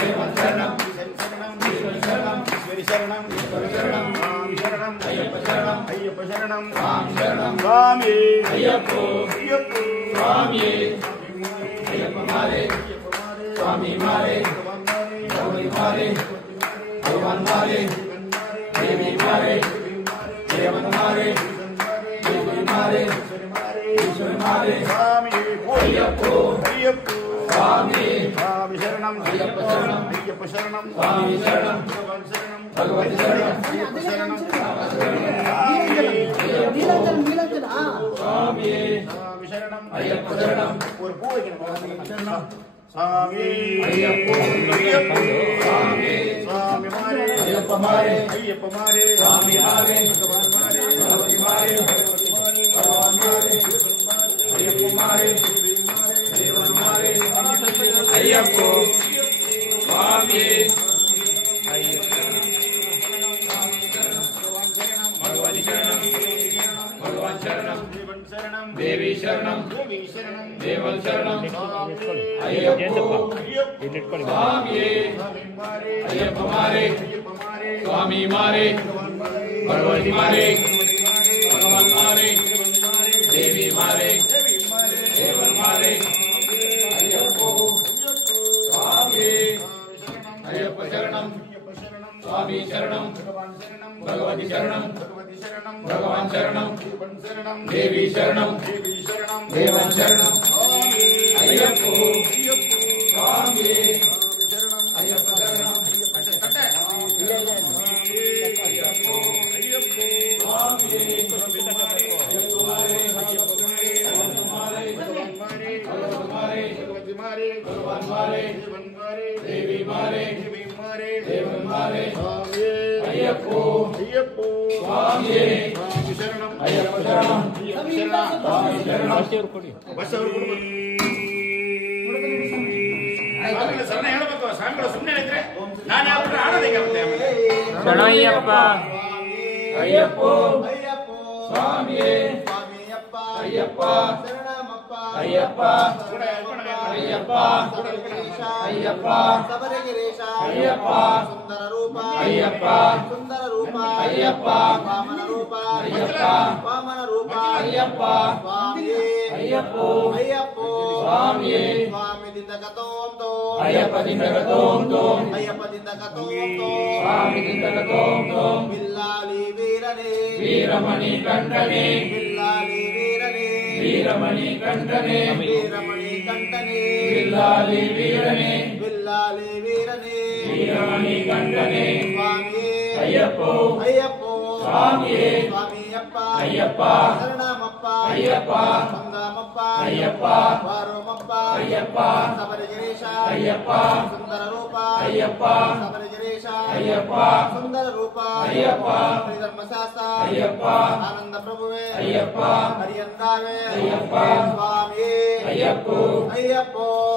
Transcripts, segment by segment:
शरणम शरणम ईश्वरी शरणम स्वामी शरणम अय्यप्प शरणम अय्यप्प शरणम स्वामी अय्यप्पो स्वामी अय्यप्प मारे स्वामी मारे भगवान मारे भगवान मारे देवी मारे देवन मारे देवी मारे ईश्वर मारे स्वामी अय्यप्पो स्वामी स्वामी शरणम अय्यप्प शरणम अय्यप्प शरणम स्वामी शरणम भगवान शरणम भगवती शरणम अय्यप्प शरणम स्वामी स्वामी शरणम अय्यप्प शरणम और पूरे शरणम स्वामी अय्यप्पो स्वामी स्वामी मारे अय्यप्प मारे अय्यप्प मारे स्वामी मारे भगवान मारे भगवती मारे भगवान मारे अय्यप्प मारे देवन मारे अय्यप्पो स्वामी भगवती शरणम भगवान शरणम देवी शरणम देवन शरणम अय्यप्पो स्वामी अय्यप्प मारे स्वामी मारे भगवती मारे भगवान मारे देवी मारे देवन मारे अय्यप्पो स्वामी अय्यप्प शरणम स्वामी शरणम भगवती शरणम भगवान शरणम देवी शरणम देवन शरणम अय्यप्पो स्वामी अय्यप्प शरणम भगवान मारे देवी मारे देवन मारे अय्यप्पो स्वामी शरणम अय्यप्प शरणम स्वामी शरणम ಶರಣ ಹೇಳಬೇಕು ಸ್ವಾಮಿಗಳು ಸುಮ್ಮನೆ ಇದ್ರೆ ನಾನು ಯಾವ ಆಡೋದಕ್ಕೆ ಶರಣಯ್ಯಪ್ಪ ಅಯ್ಯಪ್ಪೋ ಸ್ವಾಮಿ ಅಯ್ಯಪ್ಪ ಅಯ್ಯಪ್ಪ ಅಯ್ಯಪ್ಪ ಅಯ್ಯಪ್ಪ ಶಬರಿಗಿರೀಶ ಅಯ್ಯಪ್ಪ ಸುಂದರ ರೂಪ ಅಯ್ಯಪ್ಪ ಅಯ್ಯಪ್ಪ ವಾಮನ ರೂಪ ಅಯ್ಯಪ್ಪ ಅಯ್ಯಪ್ಪ ಸ್ವಾಮಿ ಅಯ್ಯಪ್ಪೋ ಸ್ವಾಮಿ ಸ್ವಾಮಿದಿಂದ ಕತೋಂತೋ ಅಯ್ಯಪ್ಪದಿಂದ ಕತೋಂತೋ ಸ್ವಾಮಿದಿಂದ ಕತೋಂತೋ ಬಿಲ್ಲಾಲಿ ವೀರನೇ ವೀರಮಣಿ ಕಂಠನೇ ಬಿಲ್ಲಾಲಿ ವೀರನೇ ವೀರಮಣಿ ಕಂಠನೇ ಬಿಲ್ಲಾಲಿ ವೀರನೇ ವೀರಮಣಿ ಕಂಠನೇ ಸ್ವಾಮಿ ಅಯ್ಯಪ್ಪೋ ಸ್ವಾಮಿ ಅಯ್ಯಪ್ಪ ಶರಣಮಪ್ಪ ಅಯ್ಯಪ್ಪ ಸಂಗಮಪ್ಪ ಅಯ್ಯಪ್ಪ ವಾರೋಮಪ್ಪ ಅಯ್ಯಪ್ಪ ಶಬರಿಗಿರೀಶ ಅಯ್ಯಪ್ಪ ಸುಂದರ ರೂಪ ಅಯ್ಯಪ್ಪ ಶಬರಿಗಿರೀಶ ಅಯ್ಯಪ್ಪ ಸುಂದರ ರೂಪ ಅಯ್ಯಪ್ಪ ಧರ್ಮಶಾಸ್ತ್ರ ಅಯ್ಯಪ್ಪ ಆನಂದ ಪ್ರಭುವೇ ಅಯ್ಯಪ್ಪ ಹರಿಯಂದಾವೇ ಅಯ್ಯಪ್ಪ ಸ್ವಾಮಿ ಅಯ್ಯಪ್ಪೋ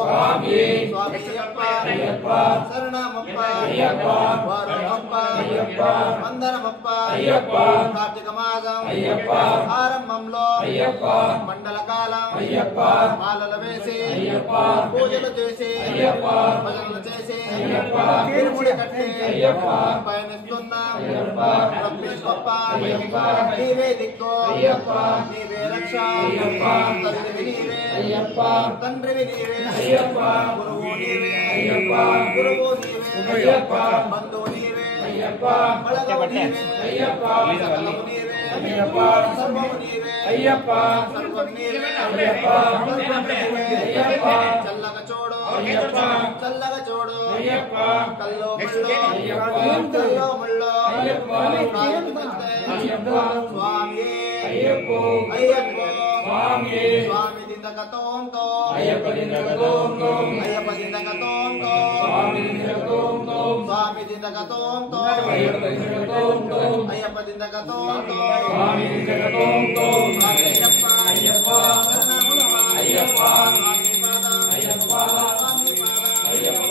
ಸ್ವಾಮಿ ಸ್ವಾಮಿಯಪ್ಪ ಅಯ್ಯಪ್ಪ ಶರಣಮಪ್ಪ ಅಯ್ಯಪ್ಪ ವಾರೋಮಪ್ಪ ಅಯ್ಯಪ್ಪ ವಂದನಮಪ್ಪ ಅಯ್ಯಪ್ಪ ಕಾರ್ತಿಕ ಮಾಸಂ అయ్యప్ప ఆరంభంలో అయ్యప్ప మండల కాలం అయ్యప్ప మాలల వేసి అయ్యప్ప పూజలు చేసి అయ్యప్ప భజనలు చేసి అయ్యప్ప తిరుముడి కట్టి అయ్యప్ప పయనిస్తున్న అయ్యప్ప రక్షింపప్ప అయ్యప్ప నీవే దిక్కు అయ్యప్ప నీవే రక్ష అయ్యప్ప తల్లివి నీవే అయ్యప్ప తండ్రివి నీవే అయ్యప్ప గురువు నీవే అయ్యప్ప గురువు నీవే అయ్యప్ప బంధువు నీవే అయ్యప్ప బలగవు నీవే అయ్యప్ప సకలము నీవే అయ్యప్ప సర్వము నీవే అయ్యప్ప సర్వం నీవే అయ్యప్ప అయ్యప్ప చల్లగా చూడు అయ్యప్ప చల్లగా చూడు అయ్యప్ప కల్లో ముల్లో అయ్యప్ప కల్లో ముల్లో అయ్యప్ప అయ్యప్ప స్వామి అయ్యప్ప స్వామి స్వామి దిందకతోంతో అయ్యప్ప దిందకతోంతో అయ్యప్ప దిందకతోంతో స్వామి దిందకతోంతో స్వామి దిందకతోంతో అయ్యప్ప దిందకతోంతో అయ్యప్ప దిందకతోంతో స్వామి దిందకతోంతో అయ్యప్ప అయ్యప్ప అయ్యప్ప అయ్యప్ప అయ్యప్ప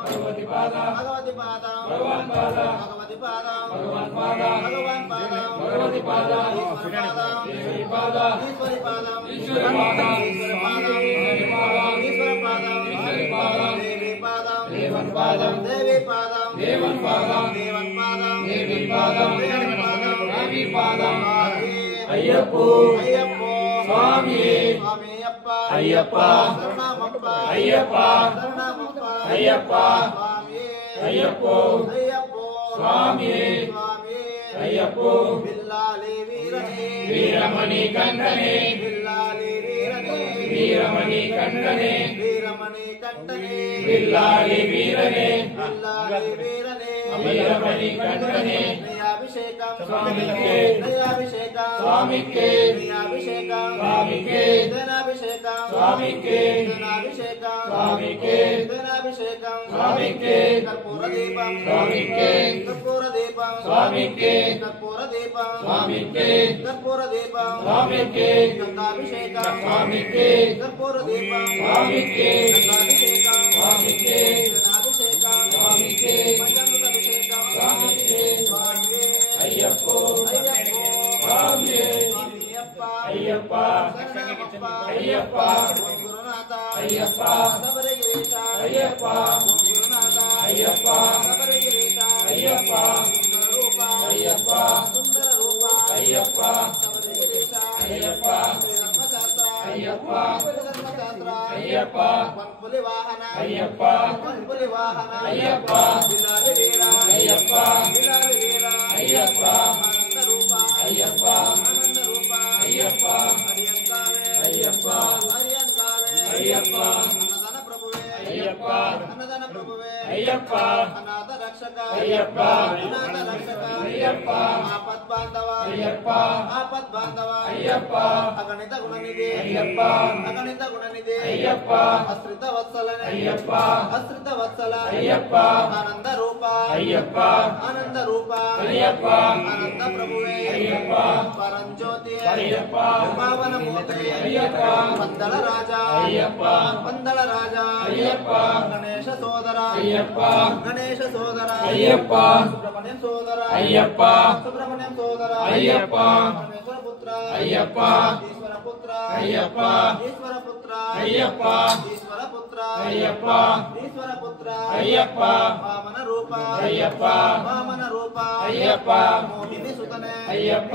भगवती पादा भगवती पादा भगवान पादा भगवती पादा भगवान पादा भगवान पादा भगवती पादा ईश्वरी पादा ईश्वरी पादा ईश्वरी पादा ईश्वरी पादा ಅಯ್ಯಪ್ಪೋ ಅಯ್ಯಪ್ಪೋ ಸ್ವಾಮಿಯೇ ಸ್ವಾಮಿಯಪ್ಪ ಅಯ್ಯಪ್ಪ ಶರಣಮಪ್ಪ ಅಯ್ಯಪ್ಪ ಶರಣಮಪ್ಪ ಅಯ್ಯಪ್ಪ ಸ್ವಾಮಿಯೇ ಅಯ್ಯಪ್ಪೋ ಅಯ್ಯಪ್ಪೋ ಸ್ವಾಮಿಯೇ ಸ್ವಾಮಿಯೇ ಅಯ್ಯಪ್ಪೋ ಬಿಲ್ಲಾಲಿ ವೀರನೇ ವೀರಮಣಿ ಕಂಠನೇ ಬಿಲ್ಲಾಲಿ ವೀರನೇ ವೀರಮಣಿ ಕಂಠನೇ ವೀರಮಣಿ ಕಂಠನೇ ಬಿಲ್ಲಾಲಿ ವೀರನೇ ಬಿಲ್ಲಾಲಿ ವೀರನೇ ವೀರಮಣಿ ಕಂಠನೇ ನಯಾಭಿಷೇಕಂ ಸ್ವಾಮಿಗೆ ನಯಾಭಿಷೇಕಂ ಸ್ವಾಮಿಗೆ ನಯಾಭಿಷೇಕಂ ಸ್ವಾಮಿಗೆ ಧನಾಭಿಷೇಕಂ ಸ್ವಾಮಿಗೆ ಧನಾಭಿಷೇಕಂ ಸ್ವಾಮಿಗೆ ಧನಾಭಿಷೇಕಂ ಸ್ವಾಮಿಗೆ ಕರ್ಪೂರ ದೀಪಂ ಸ್ವಾಮಿಗೆ ಕರ್ಪೂರ ದೀಪಂ ಸ್ವಾಮಿಗೆ ಕರ್ಪೂರ ದೀಪಂ ಸ್ವಾಮಿಗೆ ಕರ್ಪೂರ ದೀಪಂ ಸ್ವಾಮಿಗೆ ಗಂಗಾಭಿಷೇಕಂ ಸ್ವಾಮಿಗೆ ಕರ್ಪೂರ ದೀಪಂ ಸ್ವಾಮಿಗೆ ಗಂಗಾಭಿಷೇಕಂ ಸ್ವಾಮಿಗೆ ಧನಾಭಿಷೇಕಂ ಸ್ವಾಮಿಗೆ ಪಂಚಾಮೃತಾಭಿಷೇಕಂ ಸ್ವಾಮಿಗೆ ಸ್ವಾಮಿಯೇ ಅಯ್ಯಪ್ಪೋ ಅಯ್ಯಪ್ಪೋ ಸ್ವಾಮಿಯೇ ಸ್ವಾಮಿಯಪ್ಪ ಅಯ್ಯಪ್ಪ ಶರಣಮಪ್ಪ ಅಯ್ಯಪ್ಪ ಗುರುನಾಥ ಅಯ್ಯಪ್ಪ ಶಬರಿಗಿರೀಶ ಅಯ್ಯಪ್ಪ ಗುರುನಾಥ ಅಯ್ಯಪ್ಪ ಶಬರಿಗಿರೀಶ ಅಯ್ಯಪ್ಪ ಸುಂದರ ರೂಪ ಅಯ್ಯಪ್ಪ ಸುಂದರ ರೂಪ ಅಯ್ಯಪ್ಪ ಶಬರಿಗಿರೀಶ ಅಯ್ಯಪ್ಪ ಧರ್ಮಶಾಸ್ತ್ರ ಅಯ್ಯಪ್ಪ ಧರ್ಮಶಾಸ್ತ್ರ ಅಯ್ಯಪ್ಪ ಪಂಪುಲಿ ವಾಹನ ಅಯ್ಯಪ್ಪ ಪಂಪುಲಿ ವಾಹನ ಅಯ್ಯಪ್ಪ ಬಿಲಾಲಿ ವೀರ ಅಯ್ಯಪ್ಪ ಬಿಲಾಲಿ ವೀರ ಅಯ್ಯಪ್ಪ ಆನಂದ ರೂಪ ಅಯ್ಯಪ್ಪ ಆನಂದ ರೂಪ ಅಯ್ಯಪ್ಪ ಹರಿಯಂಗಾವೆ ಅಯ್ಯಪ್ಪ ಹರಿಯಂಗಾವೆ ಅಯ್ಯಪ್ಪ ಅನ್ನದಾನ ಪ್ರಭುವೇ ಅಯ್ಯಪ್ಪ ಅನ್ನದಾನ ಪ್ರಭುವೇ ಅಯ್ಯಪ್ಪ ಅನಾಥ ರಕ್ಷಕ ಅಯ್ಯಪ್ಪ ಅನಾಥ ರಕ್ಷಕ ಅಯ್ಯಪ್ಪ ಆಪತ್ ಬಾಂಧವ ಅಯ್ಯಪ್ಪ ಆಪತ್ ಬಾಂಧವ ಅಯ್ಯಪ್ಪ ಅಗಣಿತ ಗುಣನಿಧಿ ಅಯ್ಯಪ್ಪ ಅಗಣಿತ ಗುಣನಿಧಿ ಅಯ್ಯಪ್ಪ ಅಶ್ರಿತ ವತ್ಸಲನೆ ಅಯ್ಯಪ್ಪ ಅಶ್ರಿತ ವತ್ಸಲ ಅಯ್ಯಪ್ಪ ಆನಂದ ರೂಪ ಅಯ್ಯಪ್ಪ ಆನಂದ ರೂಪ ಅಯ್ಯಪ್ಪ ಆನಂದ ಪ್ರಭುವೇ ಅಯ್ಯಪ್ಪ ಪರಂಜ್ಯೋತಿ ಅಯ್ಯಪ್ಪ ಪಾವನ ಮೂರ್ತಿ ಅಯ್ಯಪ್ಪ ಪಂದಳ ರಾಜ ಅಯ್ಯಪ್ಪ ಪಂದಳ ರಾಜ ಅಯ್ಯಪ್ಪ ಗಣೇಶ ಸೋದರ ಅಯ್ಯಪ್ಪ ಗಣೇಶ ಸೋದರ ಅಯ್ಯಪ್ಪ ಸುಬ್ರಹ್ಮಣ್ಯಂ ಸೋದರ ಅಯ್ಯಪ್ಪ ಸುಬ್ರಹ್ಮಣ್ಯಂ ಸೋದರ ಅಯ್ಯಪ್ಪ ಪರಮೇಶ್ವರ ಪುತ್ರ ಅಯ್ಯಪ್ಪ ಈಶ್ವರ ಪುತ್ರ ಅಯ್ಯಪ್ಪ ಈಶ್ವರ ಪುತ್ರ ಅಯ್ಯಪ್ಪ ಈಶ್ವರ ಪುತ್ರ ಅಯ್ಯಪ್ಪ ಈಶ್ವರ ಪುತ್ರ ಅಯ್ಯಪ್ಪ ವಾಮನ ರೂಪ ಅಯ್ಯಪ್ಪ ವಾಮನ ರೂಪ ಅಯ್ಯಪ್ಪ ಮೋಹಿನಿ ಸುತನೆ ಅಯ್ಯಪ್ಪ